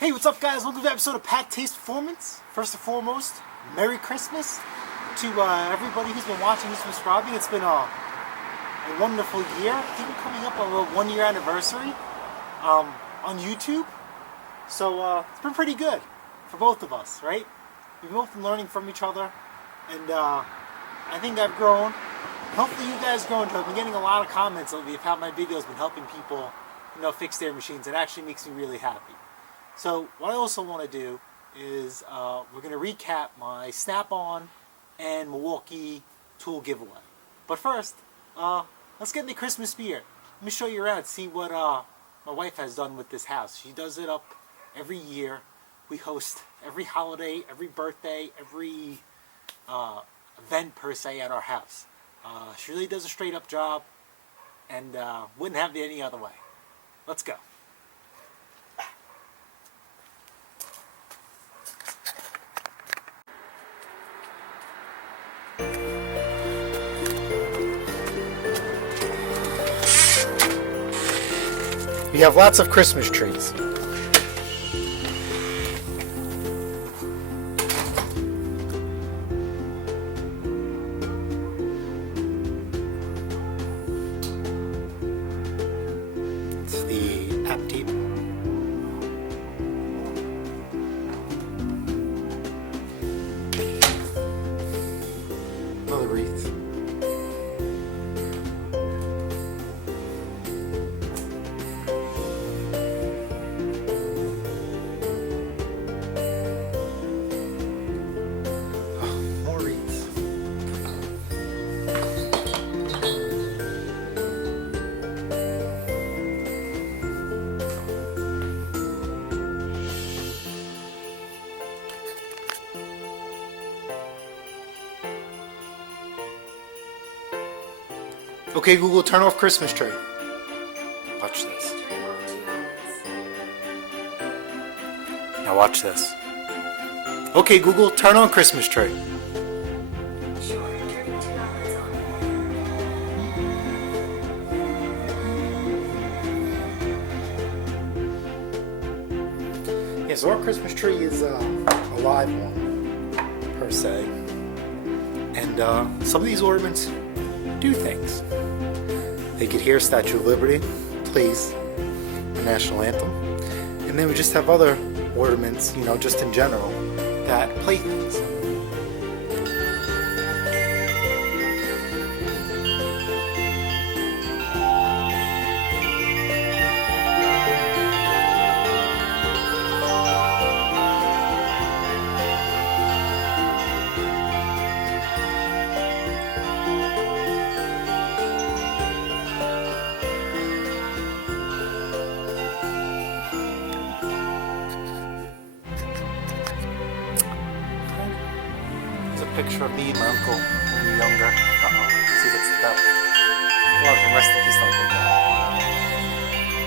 Hey, what's up, guys? Welcome to the episode of Pattay'S Performance. First and foremost, Merry Christmas to everybody who's been watching, who's been subscribing. It's been a wonderful year. I think we're coming up on a 1-year anniversary on YouTube. So it's been pretty good for both of us, right? We've both been learning from each other, and I think I've grown. Hopefully you guys grown too. I've been getting a lot of comments lately of how my videos been helping people, fix their machines. It actually makes me really happy. So what I also want to do is we're going to recap my Snapon and Milwaukee tool giveaway. But first, let's get in the Christmas spirit. Let me show you around, see what my wife has done with this house. She does it up every year. We host every holiday, every birthday, every event per se at our house. She really does a straight up job and wouldn't have it any other way. Let's go. We have lots of Christmas trees. It's the app tape. Another wreath. Okay, Google, turn off Christmas tree. Watch this. Now watch this. Okay, Google, turn on Christmas tree. Yeah, so our Christmas tree is a live one, per se. And some of these ornaments do things. They could hear Statue of Liberty, please, the national anthem, and then we just have other ornaments, just in general, that play things. Picture of me and my uncle when we were younger. See, that's the devil. Well, from rest in peace, Uncle God.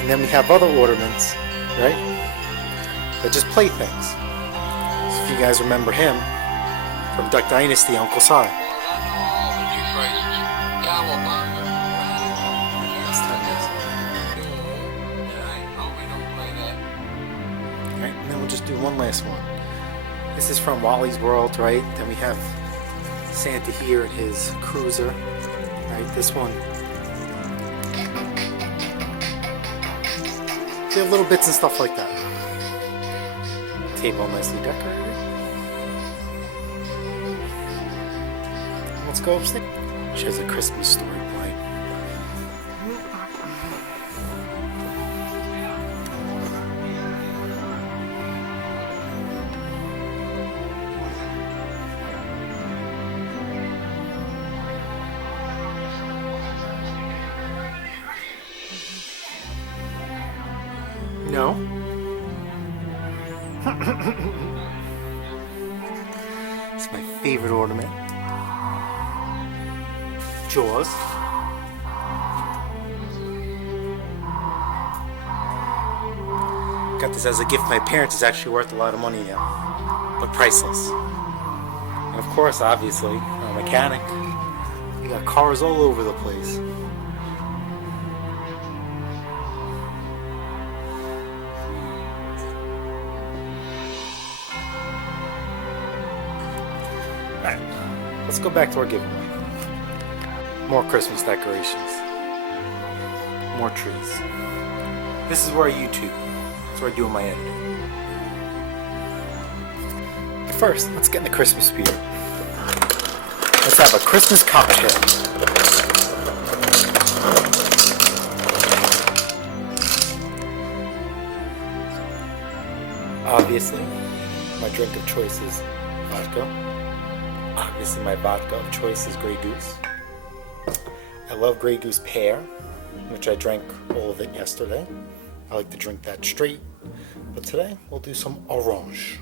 And then we have other ornaments, right? That just play things. So if you guys remember him from Duck Dynasty, Uncle Si. Right, and then we'll just do one last one. This is from Wally's World, right? Then we have Santa here in his cruiser, right? This one. They have little bits and stuff like that. Table nicely decorated. Let's go upstairs. She has a Christmas story playing. No. It's my favorite ornament. Jaws. Got this as a gift from my parents. It's actually worth a lot of money now, but priceless. And of course, obviously, I'm a mechanic. We got cars all over the place. Alright, let's go back to our giveaway. More Christmas decorations. More trees. This is where I YouTube. That's where I do my editing. But first, let's get in the Christmas spirit. Let's have a Christmas cocktail. Obviously, my drink of choice is vodka. Obviously, my vodka of choice is Grey Goose. I love Grey Goose pear, which I drank all of it yesterday. I like to drink that straight, but today we'll do some orange.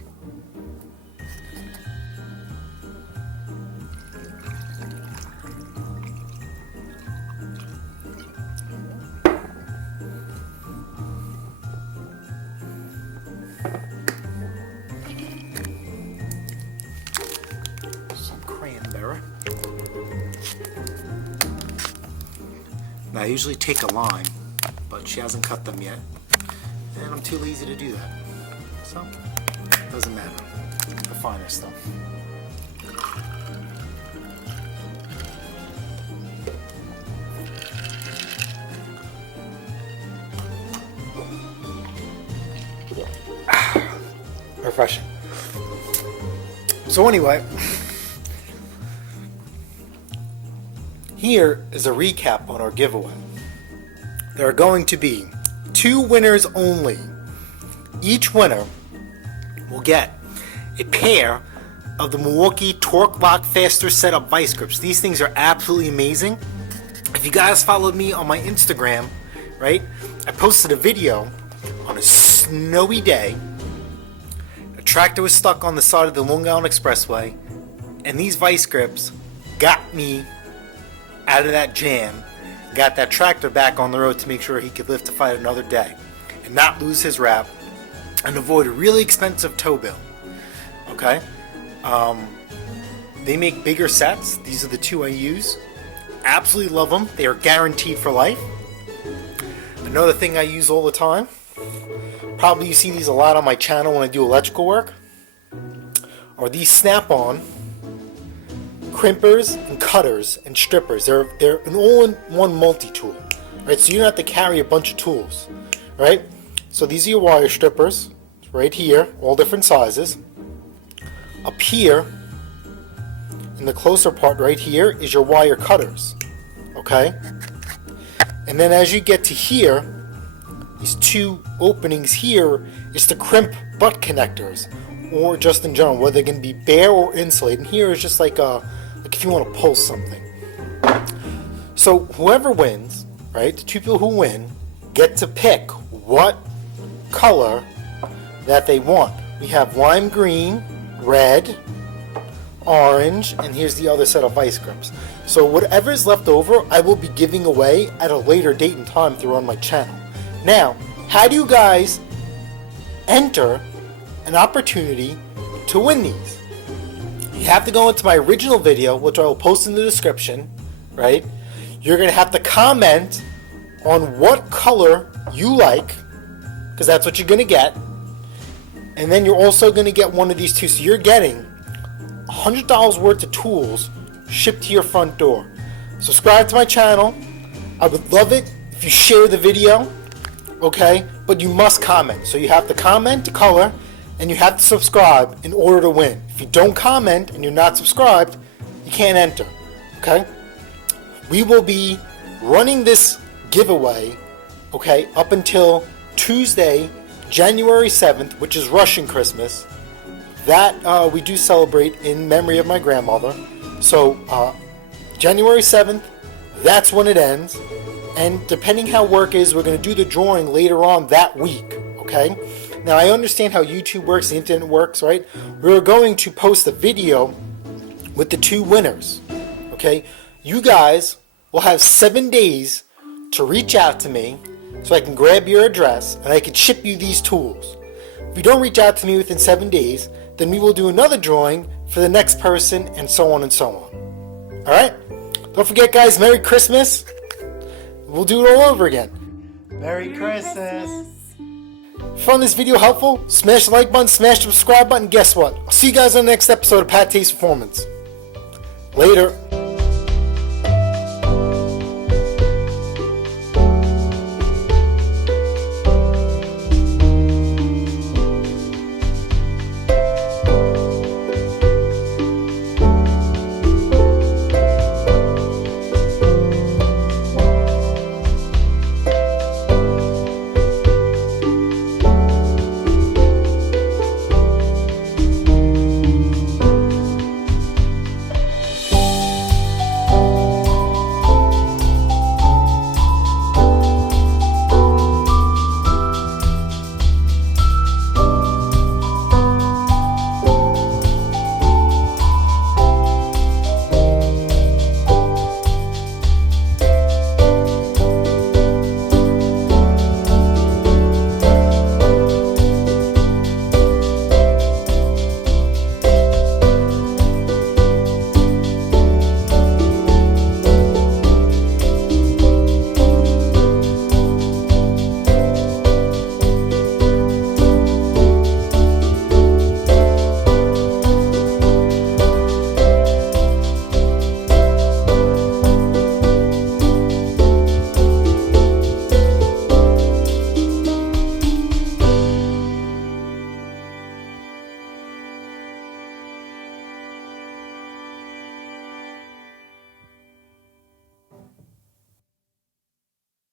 Some cranberry. Now I usually take a lime, but she hasn't cut them yet, and I'm too lazy to do that. So, it doesn't matter. The finer stuff. Refreshing. So anyway, here is a recap on our giveaway. There are going to be 2 winners only. Each winner will get a pair of the Milwaukee Torque Lock Faster Setup Vice Grips. These things are absolutely amazing. If you guys followed me on my Instagram, right, I posted a video on a snowy day. A tractor was stuck on the side of the Long Island Expressway, and these vice grips got me out of that jam, got that tractor back on the road to make sure he could live to fight another day and not lose his wrap and avoid a really expensive tow bill. Okay? They make bigger sets. These are the 2 I use. Absolutely love them. They are guaranteed for life. Another thing I use all the time, probably you see these a lot on my channel when I do electrical work, are these Snapon crimpers and cutters and strippers. They're an all-in-one multi-tool, right? So you don't have to carry a bunch of tools, right? So these are your wire strippers, right here, all different sizes. Up here, in the closer part right here, is your wire cutters, okay? And then as you get to here, these 2 openings here is the crimp butt connectors, or just in general, whether they're going to be bare or insulated. And here is just like if you want to pull something. So whoever wins, right, the 2 people who win get to pick what color that they want. We have lime green, red, orange, and here's the other set of vice grips. So whatever is left over, I will be giving away at a later date and time through on my channel. Now, how do you guys enter an opportunity to win these? You have to go into my original video, which I will post in the description, right? You're going to have to comment on what color you like, because that's what you're going to get. And then you're also going to get one of these 2. So you're getting $100 worth of tools shipped to your front door. Subscribe to my channel. I would love it if you share the video, okay? But you must comment. So you have to comment the color, and you have to subscribe in order to win. If you don't comment and you're not subscribed, you can't enter, okay? We will be running this giveaway, okay, up until Tuesday, January 7th, which is Russian Christmas. That we do celebrate in memory of my grandmother. So January 7th, that's when it ends. And depending how work is, we're going to do the drawing later on that week, okay? Now I understand how YouTube works, the internet works, right? We're going to post a video with the 2 winners, okay? You guys will have 7 days to reach out to me so I can grab your address and I can ship you these tools. If you don't reach out to me within 7 days, then we will do another drawing for the next person, and so on and so on. Alright? Don't forget, guys, Merry Christmas. We'll do it all over again. Merry Christmas. If you found this video helpful, smash the like button, smash the subscribe button. Guess what? I'll see you guys on the next episode of Pattay'S Performance. Later.